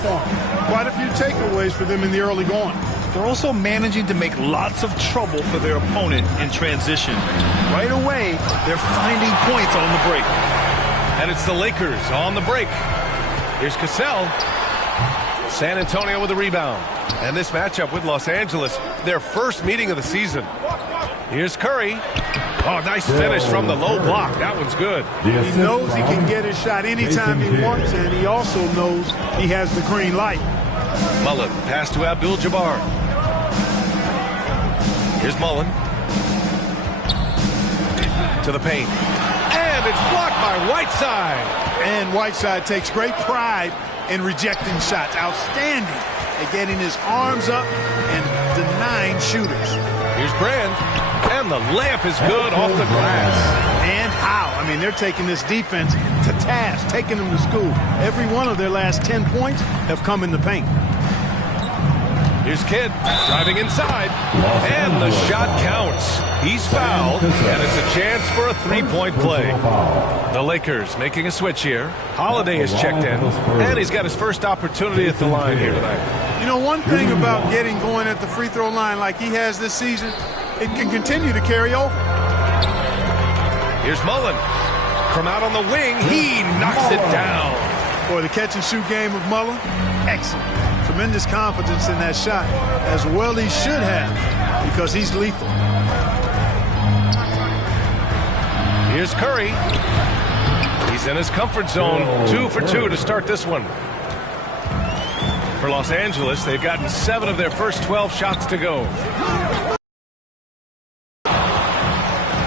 for them. Quite a few takeaways for them in the early going. They're also managing to make lots of trouble for their opponent in transition. Right away, they're finding points on the break. And it's the Lakers on the break. Here's Cassell. San Antonio with a rebound. And this matchup with Los Angeles, their first meeting of the season. Here's Curry. Oh, nice finish from the low block. That one's good. He knows he can get his shot anytime he wants, and he also knows he has the green light. Mullen, pass to Abdul-Jabbar. Here's Mullen. To the paint. And it's blocked by Whiteside. And Whiteside takes great pride in rejecting shots. Outstanding at getting his arms up and denying shooters. Here's Brand. And the layup is good off the glass. And how? I mean, they're taking this defense to task, taking them to school. Every one of their last 10 points have come in the paint. Here's Kidd driving inside. And the shot counts. He's fouled, and it's a chance for a three-point play. The Lakers making a switch here. Holiday is checked in, and he's got his first opportunity at the line here tonight. You know, one thing about getting going at the free throw line like he has this season, it can continue to carry over. Here's Mullen. From out on the wing, he knocks it down. Boy, the catch-and-shoot game of Mullen, excellent. Tremendous confidence in that shot, as well he should have, because he's lethal. Here's Curry. He's in his comfort zone. 2 for 2 to start this one. For Los Angeles, they've gotten 7 of their first 12 shots to go.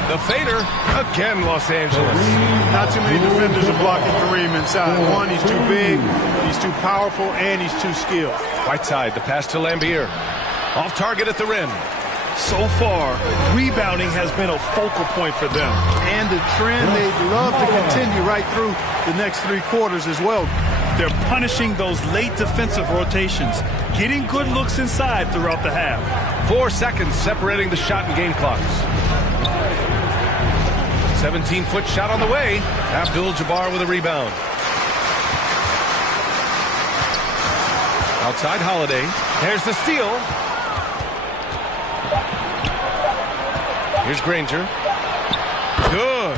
The fader, again, Los Angeles. Not too many defenders are blocking Kareem inside. One, he's too big, he's too powerful, and he's too skilled. Whiteside, the pass to Lambier. Off target at the rim. So far, rebounding has been a focal point for them. And the trend they'd love to continue right through the next 3 quarters as well. They're punishing those late defensive rotations, getting good looks inside throughout the half. 4 seconds separating the shot and game clocks. 17-foot shot on the way. Abdul-Jabbar with a rebound. Outside Holiday. There's the steal. Here's Granger. Good.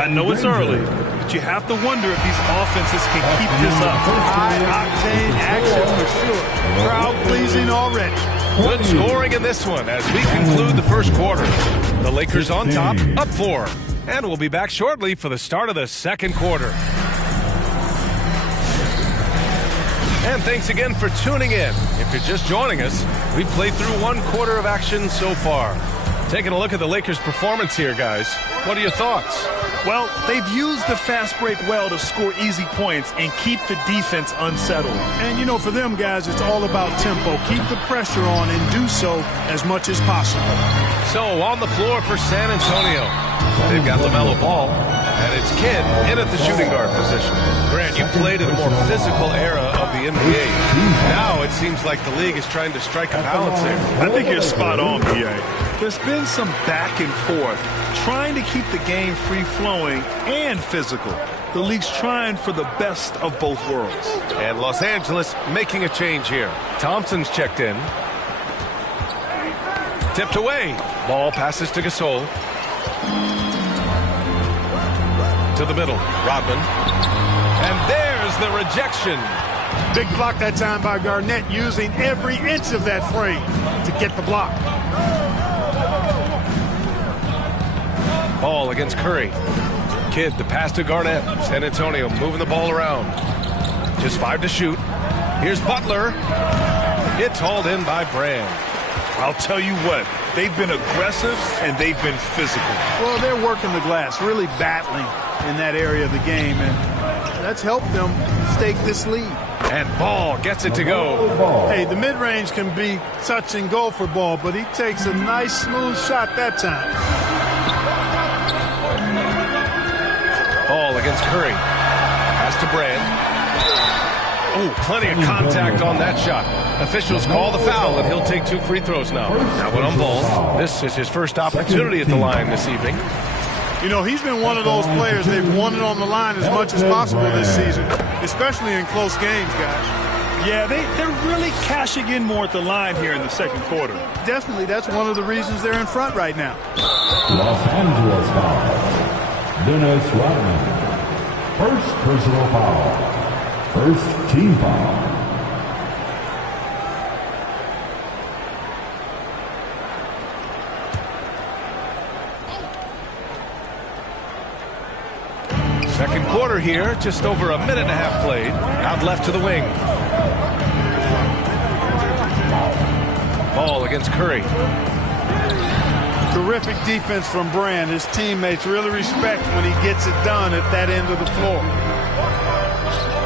I know it's early, but you have to wonder if these offenses can keep this up. High-octane action for sure. Crowd-pleasing already. Good scoring in this one as we conclude the first quarter. The Lakers on top, up 4. And we'll be back shortly for the start of the second quarter. And thanks again for tuning in. If you're just joining us, we've played through 1 quarter of action so far. Taking a look at the Lakers' performance here, guys. What are your thoughts? Well, they've used the fast break well to score easy points and keep the defense unsettled. And, you know, for them guys, it's all about tempo. Keep the pressure on and do so as much as possible. So, on the floor for San Antonio, they've got LaMelo Ball, and it's Kidd in at the shooting guard position. Grant, you played in a more physical era of the NBA. Now it seems like the league is trying to strike a balance there. I think you're spot on, B.A. There's been some back and forth, trying to keep the game free-flowing and physical. The league's trying for the best of both worlds. And Los Angeles making a change here. Thompson's checked in. Tipped away. Ball passes to Gasol. To the middle. Rodman. And there's the rejection. Big block that time by Garnett, using every inch of that frame to get the block. Ball against Curry. Kidd, the pass to Garnett. San Antonio moving the ball around. Just 5 to shoot. Here's Butler. It's hauled in by Brand. I'll tell you what, they've been aggressive and they've been physical. Well, they're working the glass, really battling in that area of the game, and that's helped them stake this lead. And Ball gets it to go. Hey, the mid-range can be touch and go for Ball, but he takes a nice, smooth shot that time. Ball against Curry. Pass to Brand. Oh, plenty of contact on that shot. Officials call the foul, and he'll take 2 free throws now. Now one on Ball. This is his first opportunity at the line this evening. You know, he's been one of those players they've wanted on the line as much as possible this season, especially in close games, guys. Yeah, they're really cashing in more at the line here in the second quarter. Definitely, that's one of the reasons they're in front right now. Los Angeles foul. Dennis Rodman. First personal foul. First team foul. Second quarter here, just over a minute and a half played. Out left to the wing. Ball against Curry. Terrific defense from Brand. His teammates really respect when he gets it done at that end of the floor.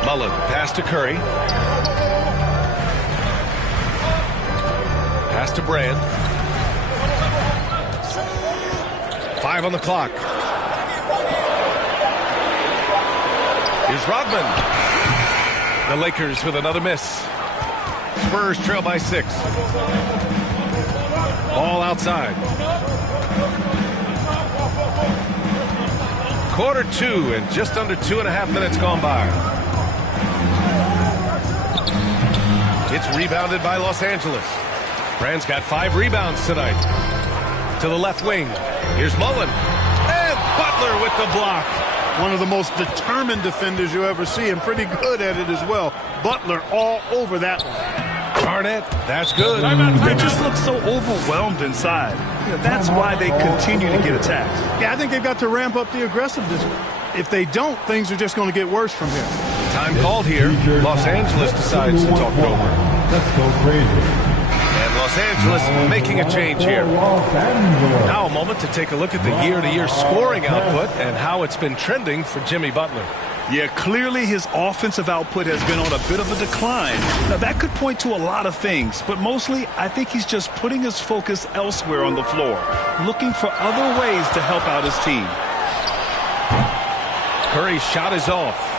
Mullen, pass to Curry. Pass to Brand. 5 on the clock. Here's Rodman. The Lakers with another miss. Spurs trail by 6. Ball outside. Quarter 2 and just under 2.5 minutes gone by. It's rebounded by Los Angeles. Brand's got 5 rebounds tonight. To the left wing. Here's Mullen. And Butler with the block. One of the most determined defenders you ever see, and pretty good at it as well. Butler all over that one. Garnett, that's good. They just look so overwhelmed inside. That's why they continue to get attacked. Yeah, I think they've got to ramp up the aggressiveness. If they don't, things are just going to get worse from here. Time called here. Los Angeles decides to talk it over. Let's go crazy. And Los Angeles making a change here. Now a moment to take a look at the year-to-year scoring output and how it's been trending for Jimmy Butler. Yeah, clearly his offensive output has been on a bit of a decline. Now, that could point to a lot of things, but mostly I think he's just putting his focus elsewhere on the floor, looking for other ways to help out his team. Curry's shot is off.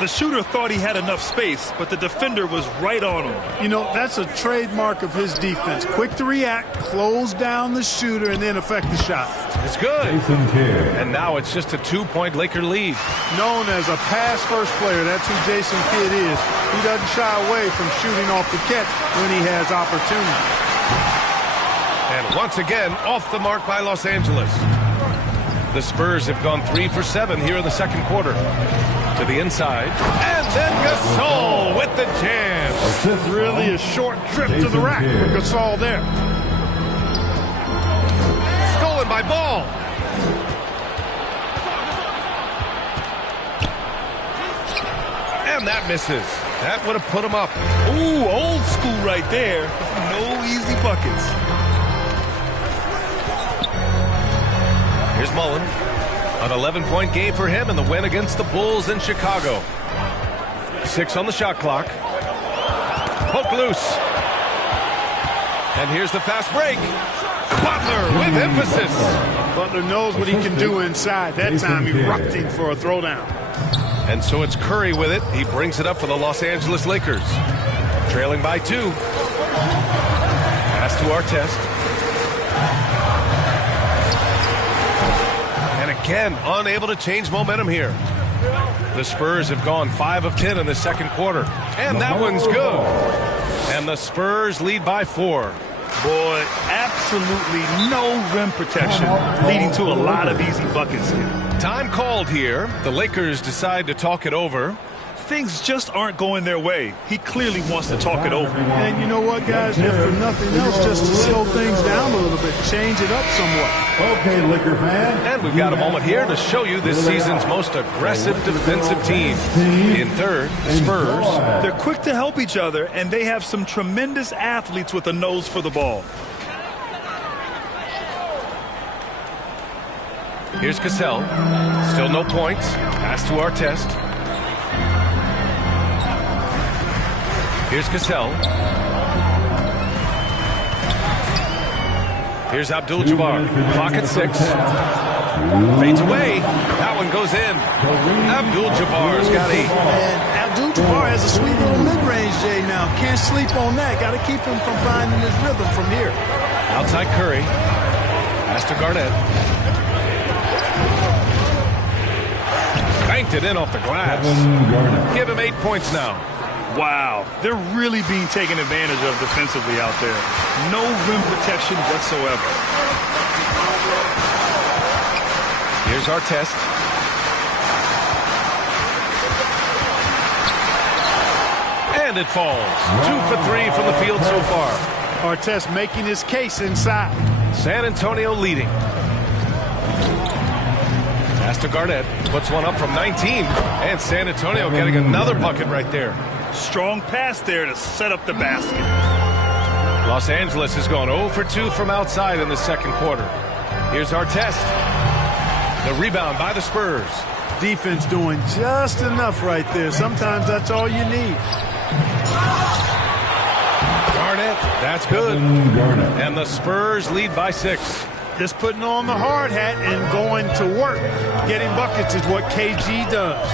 The shooter thought he had enough space, but the defender was right on him. You know, that's a trademark of his defense. Quick to react, close down the shooter, and then affect the shot. It's good. And now it's just a 2-point Laker lead. Known as a pass-first player, that's who Jason Kidd is. He doesn't shy away from shooting off the catch when he has opportunity. And once again, off the mark by Los Angeles. The Spurs have gone 3 for 7 here in the second quarter. To the inside. And then Gasol with the jam. Really a short trip to the rack for Gasol there. Stolen by Ball. And that misses. That would have put him up. Ooh, old school right there. No easy buckets. Here's Mullen. An 11-point game for him in the win against the Bulls in Chicago. 6 on the shot clock. Poke loose. And here's the fast break. Butler with emphasis. Butler knows what he can do inside. That time erupting for a throwdown. And so it's Curry with it. He brings it up for the Los Angeles Lakers. Trailing by 2. Pass to Artest. Again, unable to change momentum here. The Spurs have gone 5 of 10 in the second quarter. And that one's good. And the Spurs lead by 4. Boy, absolutely no rim protection, leading to a lot of easy buckets here. Time called here. The Lakers decide to talk it over. Things just aren't going their way. He clearly wants to talk it over. And you know what, guys? If for nothing else, just to slow things down a little bit, change it up somewhat. Okay, Laker fan. And we've got a moment here to show you this season's most aggressive defensive team. In third, the Spurs. They're quick to help each other, and they have some tremendous athletes with a nose for the ball. Here's Cassell. Still no points. Pass to Artest. Here's Cassell. Here's Abdul-Jabbar. Clock at 6. Fades away. That one goes in. Abdul-Jabbar's got 8. And Abdul-Jabbar has a sweet little mid-range, Jay, now. Can't sleep on that. Got to keep him from finding his rhythm from here. Outside Curry. Pass to Garnett. Banked it in off the glass. Give him 8 points now. Wow, they're really being taken advantage of defensively out there. No rim protection whatsoever. Here's our test. And it falls. 2 for 3 from the field so far. Artest making his case inside. San Antonio leading. Pass to Garnett. Puts one up from 19. And San Antonio getting another bucket right there. Strong pass there to set up the basket. Los Angeles has gone 0 for 2 from outside in the second quarter. Here's our test. The rebound by the Spurs. Defense doing just enough right there. Sometimes that's all you need. Garnett, that's good. And the Spurs lead by 6. Just putting on the hard hat and going to work. Getting buckets is what KG does.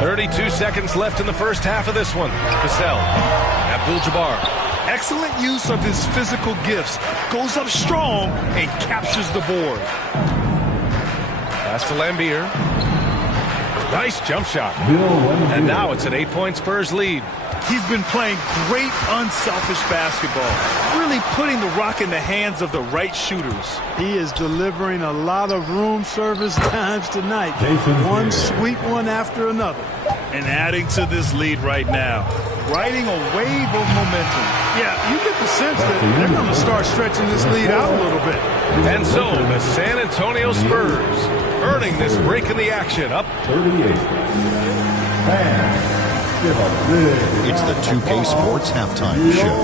32 seconds left in the first half of this one. Cassell, Abdul-Jabbar. Excellent use of his physical gifts. Goes up strong and captures the board. Pass to Lambier. Nice jump shot. And now it's an 8-point Spurs lead. He's been playing great unselfish basketball. Really putting the rock in the hands of the right shooters. He is delivering a lot of room service times tonight. One sweet one after another. And adding to this lead right now. Riding a wave of momentum. Yeah, you get the sense that they're going to start stretching this lead out a little bit. And so the San Antonio Spurs earning this break in the action up 38. It's the 2K Sports Halftime Show.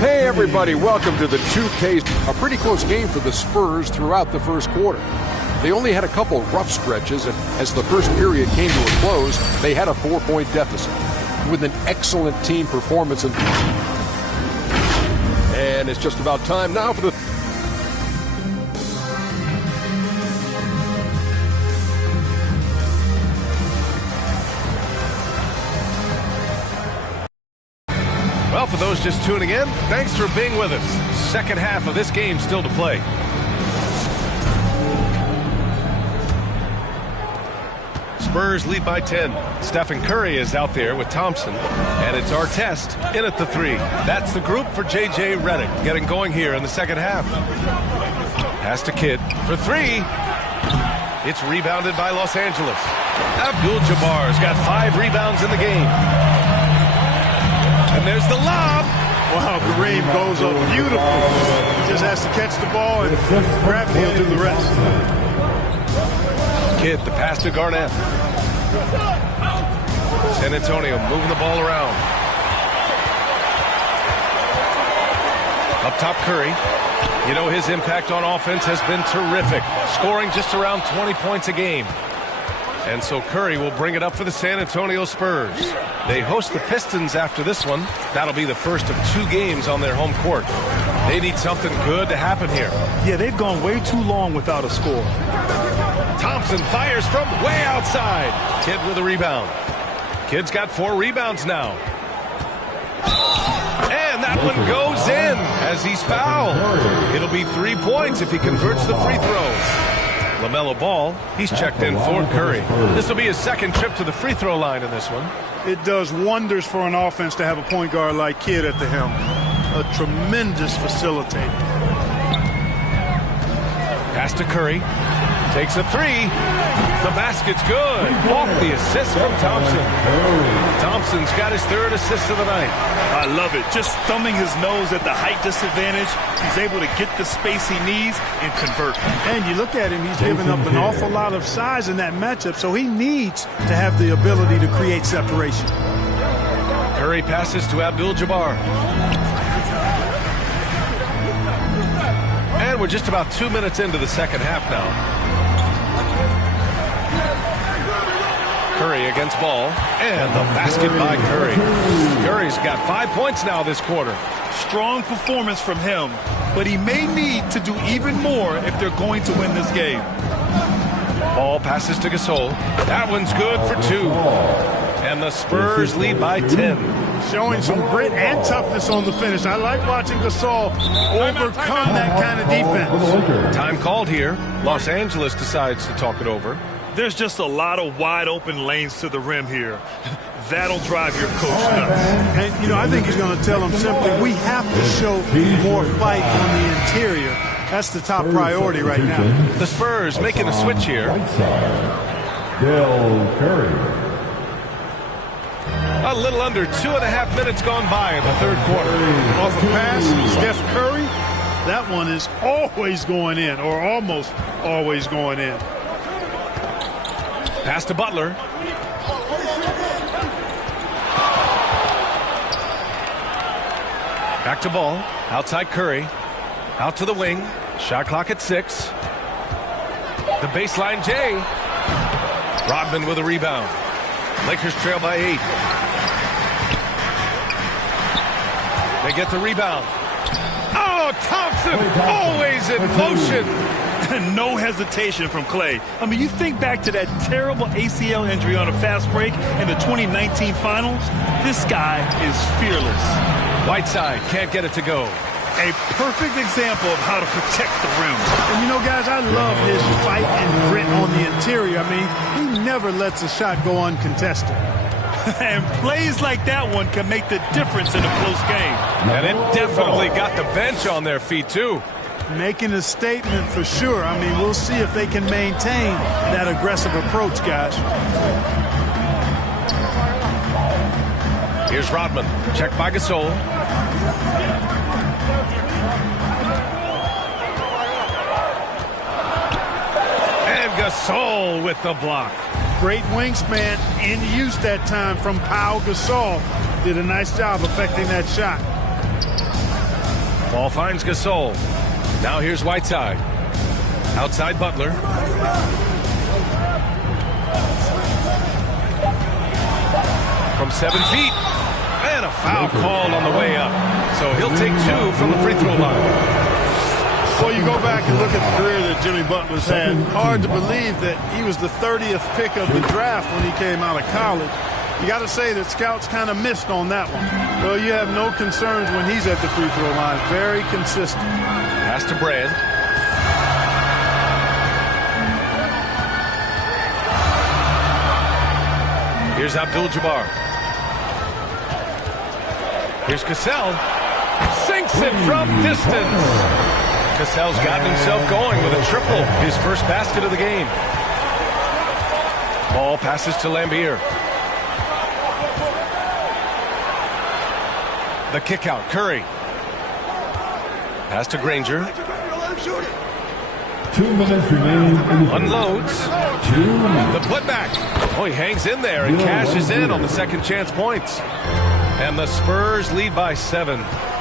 Hey everybody, welcome to the 2K. A pretty close game for the Spurs throughout the first quarter. They only had a couple rough stretches, and as the first period came to a close, they had a 4-point deficit with an excellent team performance. And it's just about time now for the Well, for those just tuning in, thanks for being with us. Second half of this game still to play. Spurs lead by 10. Stephen Curry is out there with Thompson. And it's our test in at the 3. That's the group for J.J. Redick getting going here in the second half. Pass to Kidd for 3. It's rebounded by Los Angeles. Abdul-Jabbar's got 5 rebounds in the game. And there's the lob. Wow, Kareem goes up beautiful. Just has to catch the ball and gravity will do the rest. Kidd, the pass to Garnett. San Antonio moving the ball around. Up top, Curry. You know, his impact on offense has been terrific, scoring just around 20 points a game. And so Curry will bring it up for the San Antonio Spurs. They host the Pistons after this one. That'll be the first of 2 games on their home court. They need something good to happen here. Yeah, they've gone way too long without a score. Thompson fires from way outside. Kidd with a rebound. Kidd's got 4 rebounds now. And that one goes in as he's fouled. It'll be 3 points if he converts the free throw. LaMelo Ball, he's checked in for Curry. This will be his second trip to the free throw line in this one. It does wonders for an offense to have a point guard like Kidd at the helm. A tremendous facilitator. Pass to Curry. Takes a 3. The basket's good. Off the assist from Thompson. Thompson's got his 3rd assist of the night. I love it. Just thumbing his nose at the height disadvantage. He's able to get the space he needs and convert. And you look at him, he's given up an awful lot of size in that matchup, so he needs to have the ability to create separation. Curry passes to Abdul-Jabbar. And we're just about 2 minutes into the second half now. Curry against Ball, and the basket by Curry. Curry's got 5 points now this quarter. Strong performance from him, but he may need to do even more if they're going to win this game. Ball passes to Gasol. That one's good for 2. And the Spurs lead by 10. Showing some grit and toughness on the finish. I like watching Gasol overcome that kind of defense. Time called here. Los Angeles decides to talk it over. There's just a lot of wide open lanes to the rim here. That'll drive your coach nuts. And, you know, I think he's going to tell them simply, we have to show more fight on the interior. That's the top priority right now. The Spurs making a switch here. Bill Curry. A little under 2.5 minutes gone by in the third quarter. Off a pass, Steph Curry. That one is always going in, or almost always going in. Pass to Butler. Back to Ball. Outside Curry. Out to the wing. Shot clock at 6. The baseline J. Rodman with a rebound. Lakers trail by 8. They get the rebound. Oh, Thompson always in motion. No hesitation from Clay. I mean, you think back to that terrible ACL injury on a fast break in the 2019 finals. This guy is fearless. Whiteside can't get it to go. A perfect example of how to protect the rim. And you know, guys, I love his fight and grit on the interior. I mean, he never lets a shot go uncontested. And plays like that one can make the difference in a close game. And it definitely got the bench on their feet, too. Making a statement for sure. I mean, we'll see if they can maintain that aggressive approach, guys. Here's Rodman. Checked by Gasol. And Gasol with the block. Great wingspan in use that time from Pau Gasol. Did a nice job affecting that shot. Ball finds Gasol. Now here's Whiteside. Outside Butler. From 7 feet. And a foul called on the way up. So he'll take 2 from the free throw line. Well, you go back and look at the career that Jimmy Butler's had. Hard to believe that he was the 30th pick of the draft when he came out of college. You got to say that scouts kind of missed on that one. Well, you have no concerns when he's at the free throw line. Very consistent. Pass to Brand. Here's Abdul-Jabbar. Here's Cassell. Sinks it from distance. Cassell's gotten himself going with a triple. His first basket of the game. Ball passes to Lambier. The kick out. Curry. Pass to Granger. 2 minutes remaining. Unloads. 2 minutes. The putback. Oh, he hangs in there and cashes in on the second chance points. And the Spurs lead by 7.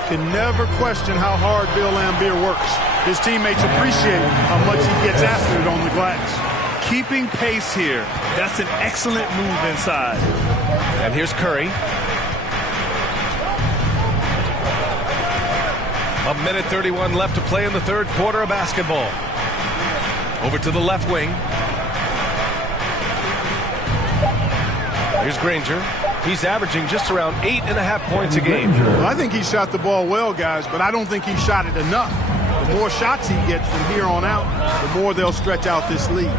Can never question how hard Bill Lambier works. His teammates appreciate how much he gets after it on the glass. Keeping pace here. That's an excellent move inside. And here's Curry. 1:31 left to play in the third quarter of basketball. Over to the left wing. Here's Granger. He's averaging just around 8.5 points a game. Well, I think he shot the ball well, guys, but I don't think he shot it enough. The more shots he gets from here on out, the more they'll stretch out this lead.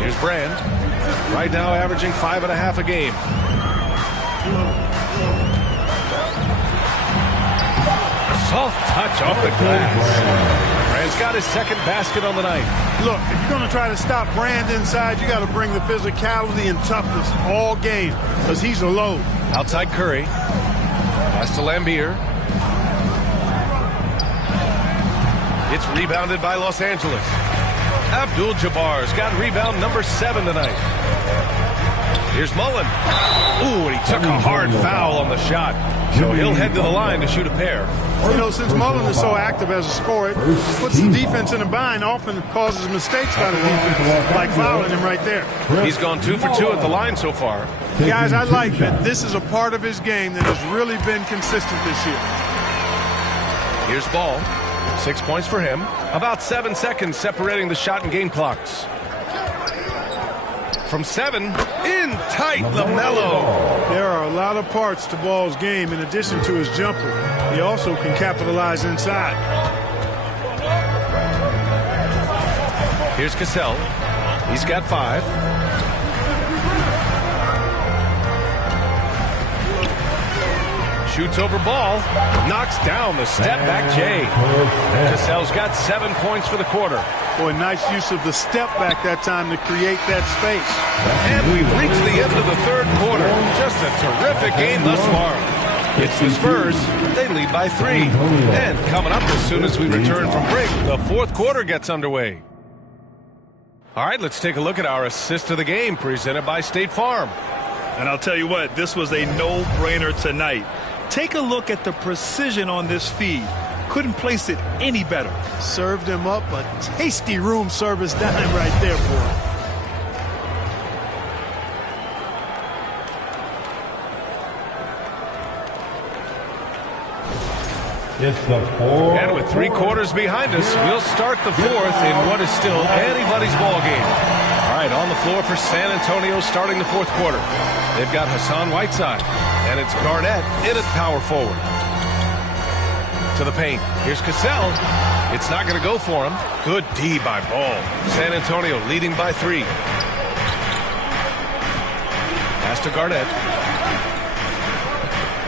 Here's Brand. Right now averaging 5.5 a game. Soft touch off the glass. Brand's got his second basket on the night. Look, if you're going to try to stop Brand inside, you got to bring the physicality and toughness all game, because he's a load. Outside Curry. Pass to Lambier. It's rebounded by Los Angeles. Abdul-Jabbar's got rebound number 7 tonight. Here's Mullen. Ooh, and he took a hard foul on the shot. So he'll head to the line to shoot a pair. You know, since Mullen is so active as a scorer, it puts the defense in a bind, often causes mistakes by the defense, like fouling him right there. He's gone 2 for 2 at the line so far. Guys, I like that this is a part of his game that has really been consistent this year. Here's Ball. 6 points for him. About 7 seconds separating the shot and game clocks. From 7, in tight, LaMelo. There are a lot of parts to Ball's game in addition to his jumper. He also can capitalize inside. Here's Cassell. He's got 5. Shoots over ball. Knocks down the step-back J. Cassell's got 7 points for the quarter. Boy, nice use of the step back that time to create that space. And we've reached the end of the third quarter. Just a terrific game thus far. It's the Spurs. They lead by 3. And coming up as soon as we return from break, the fourth quarter gets underway. All right, let's take a look at our assist of the game presented by State Farm. And I'll tell you what, this was a no-brainer tonight. Take a look at the precision on this feed. Couldn't place it any better. Served him up a tasty room service dime right there, boy. It's the fourth. And with 3 quarters behind us, we'll start the fourth in what is still anybody's ball game. All right, on the floor for San Antonio starting the fourth quarter. They've got Hassan Whiteside, and it's Garnett in at power forward. To the paint. Here's Cassell. It's not going to go for him. Good D by Ball. San Antonio leading by 3. Pass to Garnett.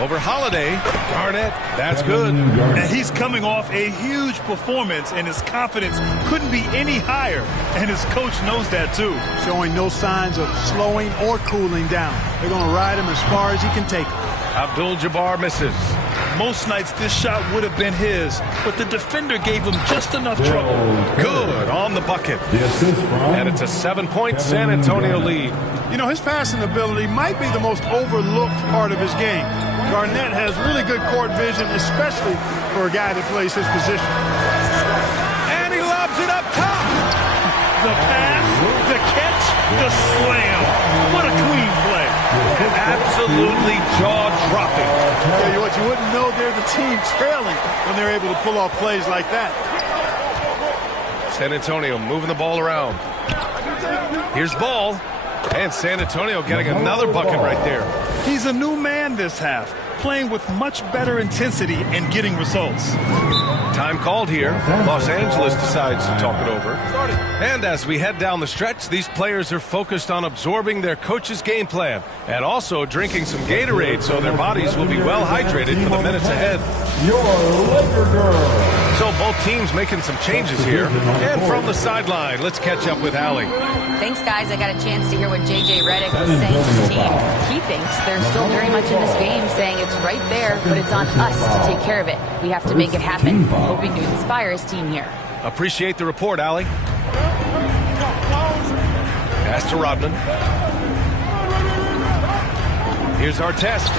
Over Holiday. Garnett. That's good. And he's coming off a huge performance, and his confidence couldn't be any higher. And his coach knows that, too. Showing no signs of slowing or cooling down. They're going to ride him as far as he can take him. Abdul-Jabbar misses. Most nights this shot would have been his, but the defender gave him just enough trouble. Good on the bucket. And it's a 7-point San Antonio lead. You know, his passing ability might be the most overlooked part of his game. Garnett has really good court vision, especially for a guy that plays his position. And he lobs it up top. The pass, the catch, the slam. What a clean play. Absolutely jaw-dropping. Tell you what, you wouldn't know they're the team trailing when they're able to pull off plays like that. San Antonio moving the ball around. Here's Ball. And San Antonio getting another bucket right there. He's a new man this half, playing with much better intensity and getting results. Time called here. Los Angeles decides to talk it over. And as we head down the stretch, these players are focused on absorbing their coach's game plan and also drinking some Gatorade so their bodies will be well hydrated for the minutes ahead. Your Laker girl. So both teams making some changes here. And from the sideline, let's catch up with Allie. Thanks, guys. I got a chance to hear what J.J. Redick was saying to his team. He thinks they're still very much in this game, saying it's right there, but it's on us to take care of it. We have to make it happen. Hoping to inspire his team here. Appreciate the report, Allie. Pass to Rodman. Here's our test.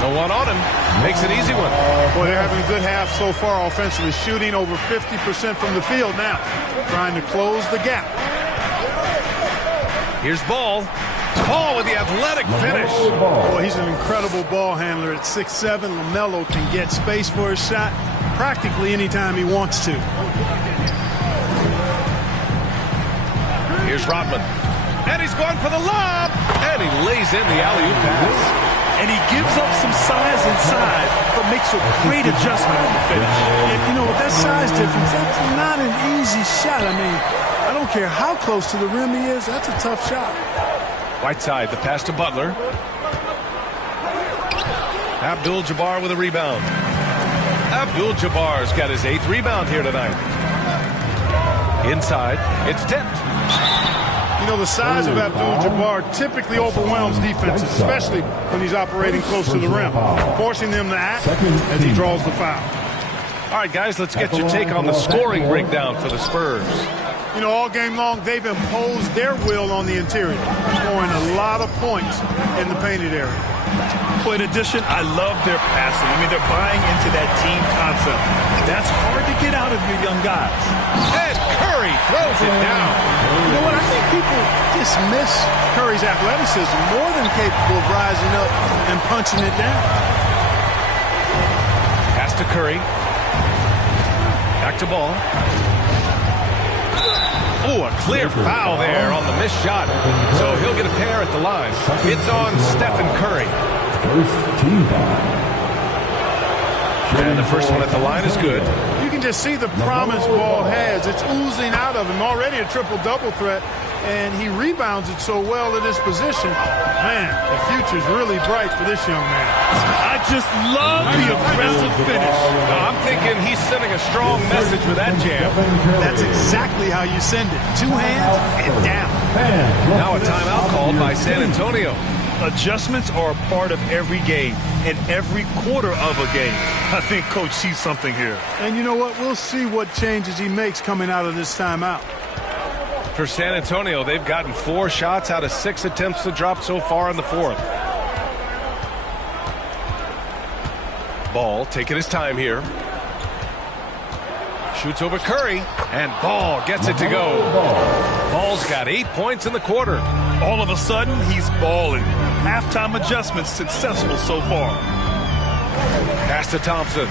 No one on him. Makes an easy one. Boy, they're having a good half so far offensively, shooting over 50% from the field now, trying to close the gap. Here's Ball. Ball with the athletic finish. Boy, he's an incredible ball handler at 6'7". LaMelo can get space for his shot practically anytime he wants to. Here's Rodman. And he's going for the lob. And he lays in the alley-oop pass. And he gives up some size inside, but makes a great adjustment on the finish. And, you know, with that size difference, that's not an easy shot. I mean, I don't care how close to the rim he is. That's a tough shot. Whiteside, the pass to Butler. Abdul-Jabbar with a rebound. Abdul-Jabbar's got his 8th rebound here tonight. Inside, it's tipped. You know, the size of Abdul-Jabbar typically overwhelms defenses, especially when he's operating close to the rim, forcing them to act as he draws the foul. All right, guys, let's get your take on the scoring breakdown for the Spurs. You know, all game long, they've imposed their will on the interior, scoring a lot of points in the painted area. But in addition, I love their passing. I mean, they're buying into that team concept. That's hard to get out of your young guys. And Curry throws it down. You know what? I think people dismiss Curry's athleticism, more than capable of rising up and punching it down. Pass to Curry. Back to Ball. Oh, a clear foul there on the missed shot. So he'll get a pair at the line. It's on Stephen Curry. First team foul. And the first one at the line is good. You can can just see the promise Ball has. It's oozing out of him. Already a triple-double threat, and he rebounds it so well at his position. Man, the future's really bright for this young man. I just love the aggressive finish. I'm thinking he's sending a strong message with that jam. That's exactly how you send it. Two hands and down. Now a timeout called by San Antonio. Adjustments are a part of every game and every quarter of a game. I think Coach sees something here. And you know what? We'll see what changes he makes coming out of this timeout. For San Antonio, they've gotten 4 shots out of 6 attempts to drop so far in the fourth. Ball taking his time here. Shoots over Curry, and Ball gets it to go. Ball's got 8 points in the quarter. All of a sudden, he's balling. Halftime adjustments successful so far. Pass to Thompson.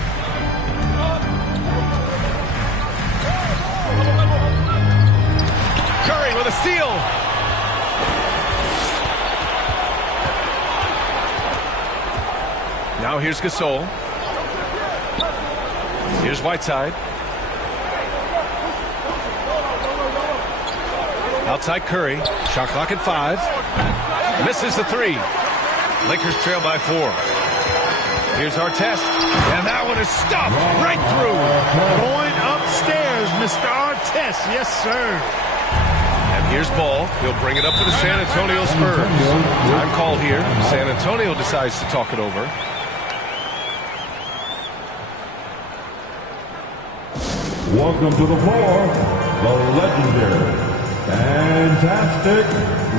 Curry with a steal. Now here's Gasol. Here's Whiteside. Outside Curry. Shot clock at 5. Misses the 3. Lakers trail by 4. Here's Artest. And that one is stuffed right through. Going upstairs, Mr. Artest. Yes, sir. And here's Ball. He'll bring it up to the San Antonio Spurs. Time called here. San Antonio decides to talk it over. Welcome to the floor, the legendary, fantastic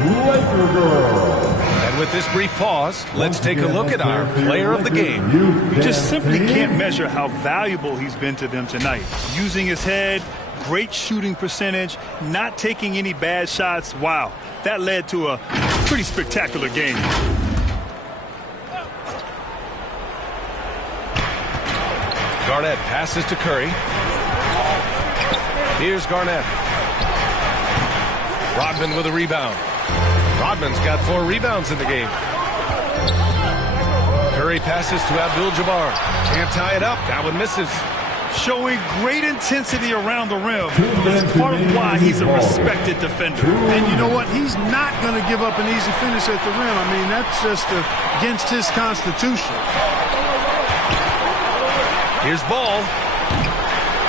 Laker girl. And with this brief pause, let's take a look at our player of the game. You just simply can't measure how valuable he's been to them tonight. Using his head, great shooting percentage, not taking any bad shots. Wow, that led to a pretty spectacular game. Garnett passes to Curry. Here's Garnett. Rodman with a rebound. Rodman's got 4 rebounds in the game. Curry passes to Abdul-Jabbar. Can't tie it up. That one misses. Showing great intensity around the rim. It's part of why he's a respected defender. And you know what? He's not going to give up an easy finish at the rim. I mean, that's just against his constitution. Here's Ball.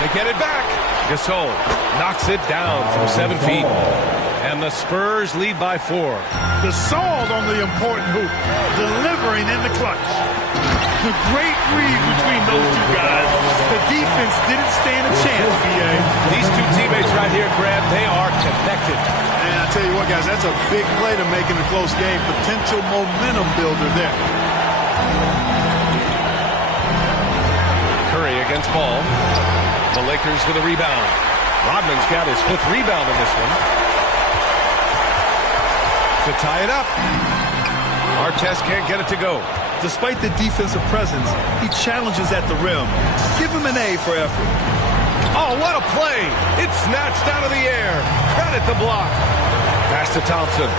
They get it back. Gasol knocks it down from 7 feet. And the Spurs lead by 4. Gasol on the important hoop, delivering in the clutch. The great read between those two guys. The defense didn't stand a chance, B.A. These two teammates right here, Grant, they are connected. And I tell you what, guys, that's a big play to make in a close game. Potential momentum builder there. Curry against Ball. The Lakers with a rebound. Rodman's got his 5th rebound in this one. To tie it up. Artest can't get it to go. Despite the defensive presence, he challenges at the rim. Give him an A for effort. Oh, what a play. It's snatched out of the air. Credit the block. Pass to Thompson.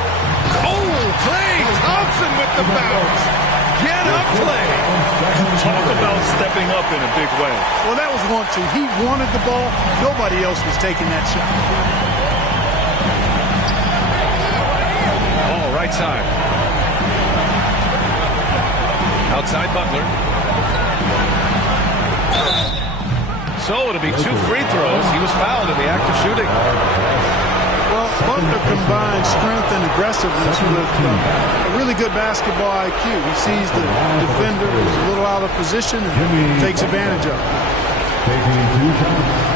Oh, Klay Thompson with the bounce. Get up, Klay. Talk about stepping up in a big way. Well, that was 1-2. He wanted the ball. Nobody else was taking that shot. Ball right side. Outside Butler. So it'll be 2 free throws. He was fouled in the act of shooting. Well, Butler combines strength and aggressiveness with a really good basketball IQ. He sees the defender is a little out of position and takes advantage of it. Taking 2 shots.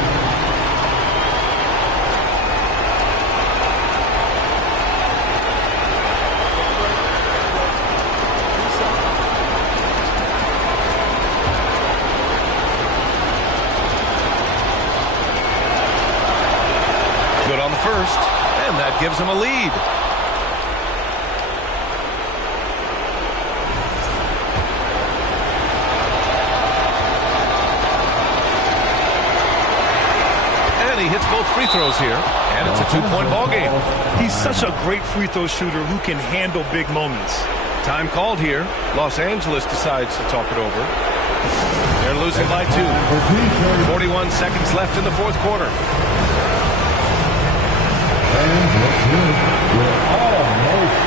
Good on the first, and that gives him a lead. And he hits both free throws here, and it's a 2-point ball game. He's such a great free throw shooter who can handle big moments. Time called here. Los Angeles decides to talk it over. They're losing by 2. 41 seconds left in the fourth quarter. And let's hear it. We're almost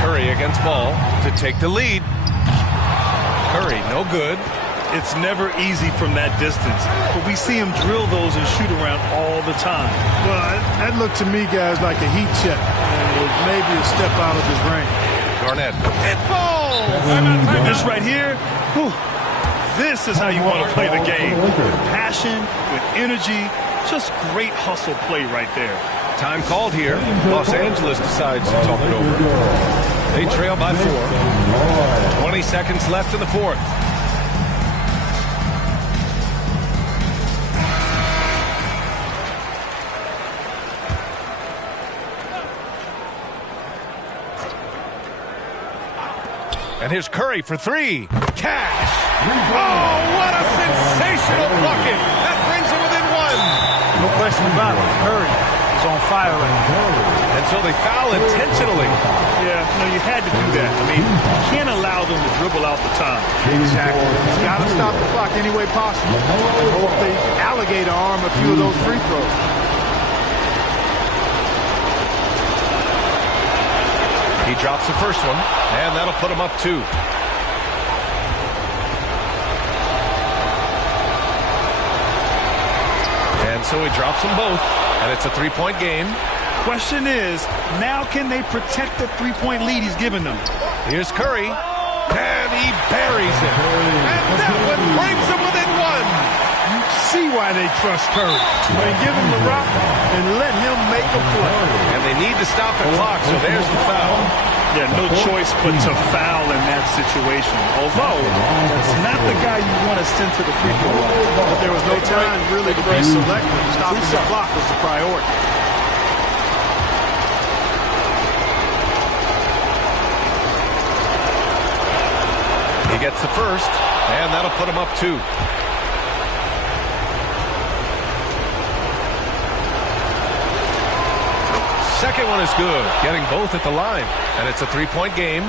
Curry against Ball to take the lead. Curry, no good. It's never easy from that distance, but we see him drill those and shoot around all the time. Well, that looked to me, guys, like a heat check. And it was maybe a step out of his range. Garnett. It falls! This right here, whew, this is how you want to play the game. With passion, with energy, just great hustle play right there. Time called here. Los Angeles decides to talk it over. They trail by 4. 20 seconds left in the fourth. And here's Curry for 3. Cash. Oh, what a sensational bucket. That brings him within 1. No question about it. Curry is on fire right now. And so they foul intentionally. Yeah, no, you had to do that. I mean, you can't allow them to dribble out the time. Exactly. You got to stop the clock any way possible. And hope they alligator arm a few of those free throws. He drops the first one, and that'll put him up 2. And so he drops them both, and it's a 3-point game. Question is, now can they protect the 3-point lead he's given them? Here's Curry, and he buries it. And that one brings him within 1. You see why they trust Curry. I mean, give him the rock and let him make a play. And they need to stop the clock, so there's the foul. Yeah, no choice but to foul in that situation. Although, that's not the guy you want to send to the free throw line. But there was no time really to be selective. Stopping the clock was the priority. He gets the first, and that'll put him up 2. Second one is good, getting both at the line. And it's a 3-point game.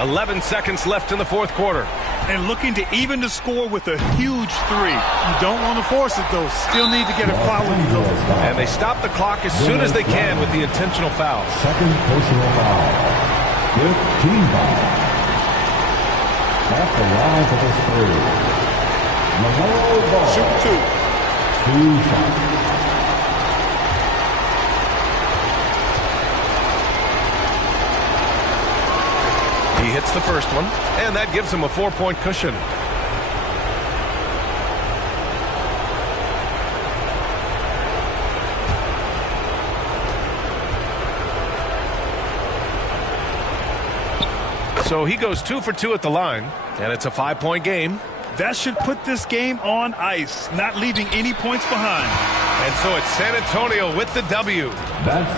11 seconds left in the fourth quarter. And looking to even the score with a huge 3. You don't want to force it, though. Still need to get a quality goal. And they stop the clock as soon as they can with the intentional foul. second personal foul. 15 foul. At the line for the Spurs. LaMelo Ball. Shoot 2. 2 shots. He hits the first one, and that gives him a 4-point cushion. So he goes 2 for 2 at the line, and it's a 5-point game. That should put this game on ice, not leaving any points behind. And so it's San Antonio with the W.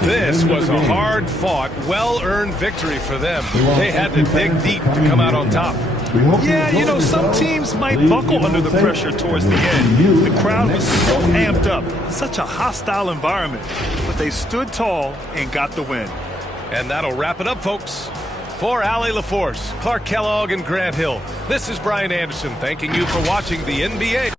This was a hard-fought, well-earned victory for them. They had to dig deep to come out on top. Yeah, you know, some teams might buckle under the pressure towards the end. The crowd was so amped up, such a hostile environment. But they stood tall and got the win. And that'll wrap it up, folks. For Allie LaForce, Clark Kellogg, and Grant Hill, this is Brian Anderson thanking you for watching the NBA.